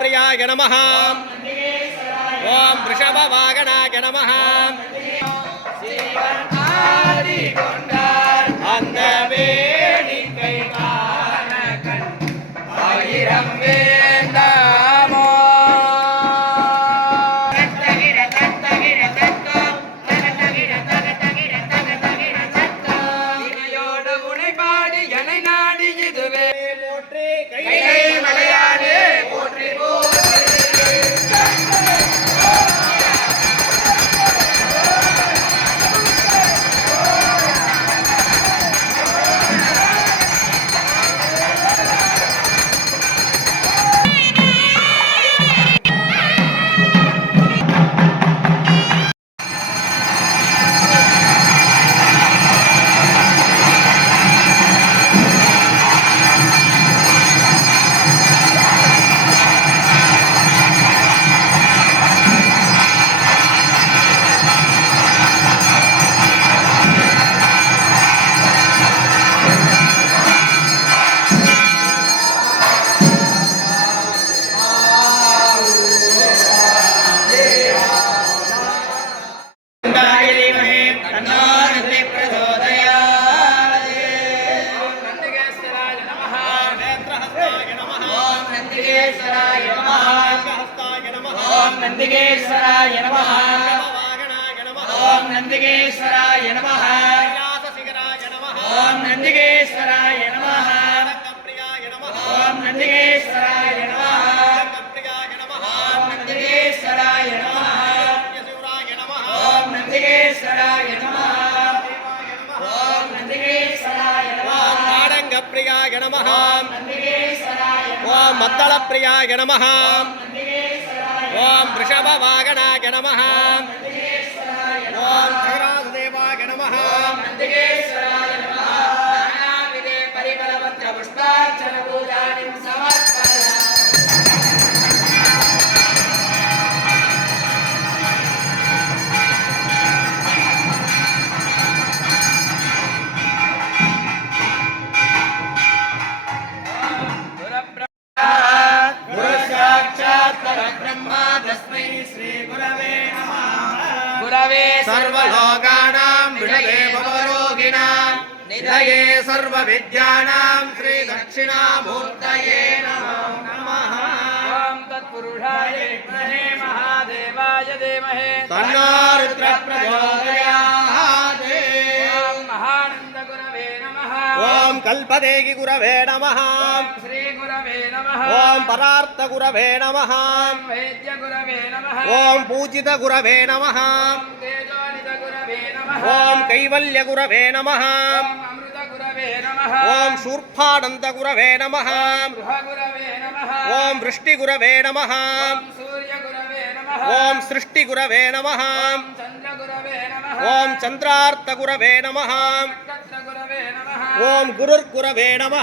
ప్రియాయ నమ. ఓం వృషభ వాగనాయ నమ. నందికేశ్వరాయ నమ. ఓం నందికేశ్వరాయ నమ. ఓం నందికేశ్వరాయ నమ. ఓం నందికేశ్వరాయ నమ. ఓం నందికేశ్వరాయ నమ. ఓం నందికేశ్వరాయ నమ. ఓం నందికేశ్వరాయ ప్రియాయ నమ. ఓం ప్రియాయ నమ. ఓం వృషభ వాగనాయ నమ. ఓం కైలాసదేవాయ నమ. నిధయే సర్వవిద్యానాం శ్రీ దక్షిణామూర్తయే నమో నమః ॐ तत्पुरुषाय विद्महे महादेवाय धीमहि తన్నో రుద్ర ప్రచోదయాత్ ॐ महानन्दगुरवे नमः ఓం కల్పదేగి గురవే నమః ॐ श्रीगुरवे नमः ఓం పరార్థ గురవే నమః ॐ वेद्यगुरवे नमः ఓం పూజిత గురవే నమః ॐ तेजोनिधगुरवे नमः ఓం కైవల్య గురవే నమ. ఓం శూర్ఫానంద గురవే నమ. ఓం వృష్టి గురవే నమ. ఓం సృష్టి గురవే నమ. ఓం చంద్రార్థ గురవే నమ. ఓం గురుర్గురవే నమ.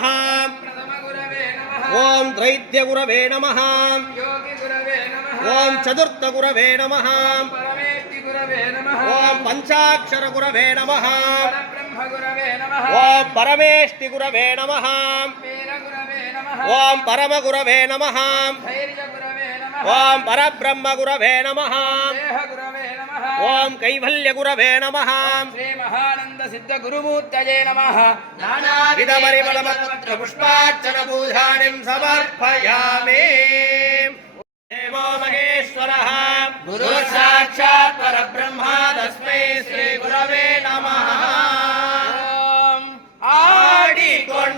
ఓం ద్రైత్య గురవే నమ. ఓం చతుర్థ గురవే నమ. ఓం పంచాక్షర గురవే నమ। ఓం పరమేష్టి గురవే నమ। ఓం పరమ గురవే నమ। ఓం పరబ్రహ్మ గురవే నమ। ఓం కైవల్య గురవే నమ। పుష్పార్చన పూజానిం సమర్పయామి। దేవో గురు సాక్షాత్ పరబ్రహ్మ తస్మై శ్రీ గురవే నమ. ఆడికొండ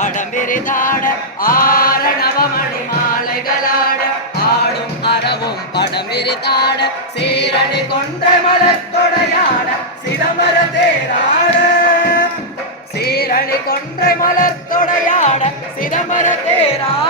படம்பிரிதாட ஆற நவமணி மாலைகளாட ஆடும் அறவும் படம்பிரிதாட சீரணி கொண்ட மலத்தொடையாட சிதம்பர தேராட. சீரணி கொன்ற மலத்தொடையாட சிதம்பர தேராட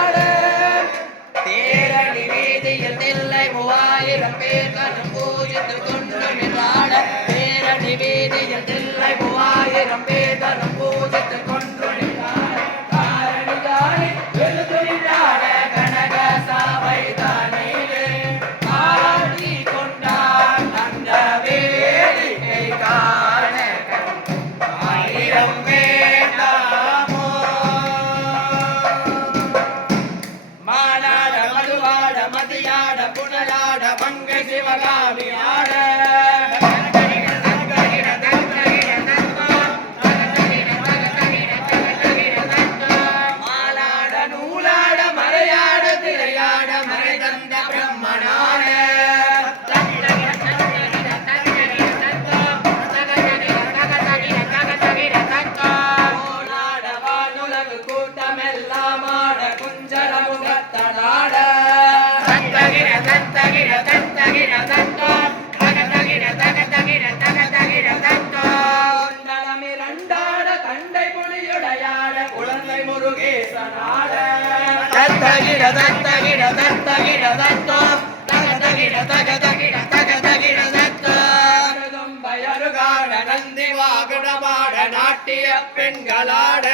தகிட தகிட தத்தோ தகிட தக தகிட தக தகிட தத்தோ பயருகாட நந்தி வாகடமாட நாட்டிய பெண்களாட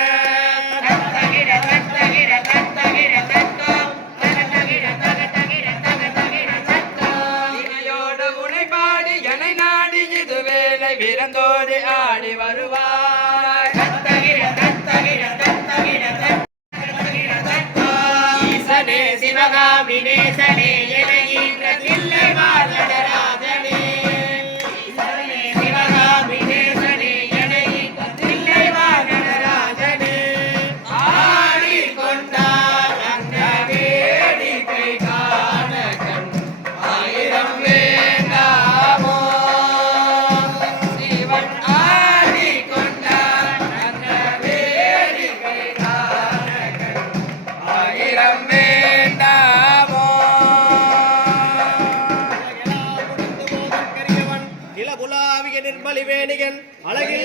தகிட தகிட தகிட தத்தோ Jaga.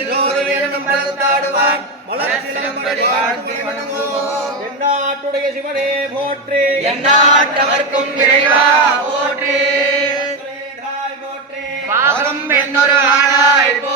எல்லோரு வேணும் பலத்தாடுவான் என்னாட்டுடைய சிவனே போற்றி. என்னாட்டவர்க்கும் இறைவா போற்றி. போற்றி. பாகம் என்னொரு ஆனாய் போ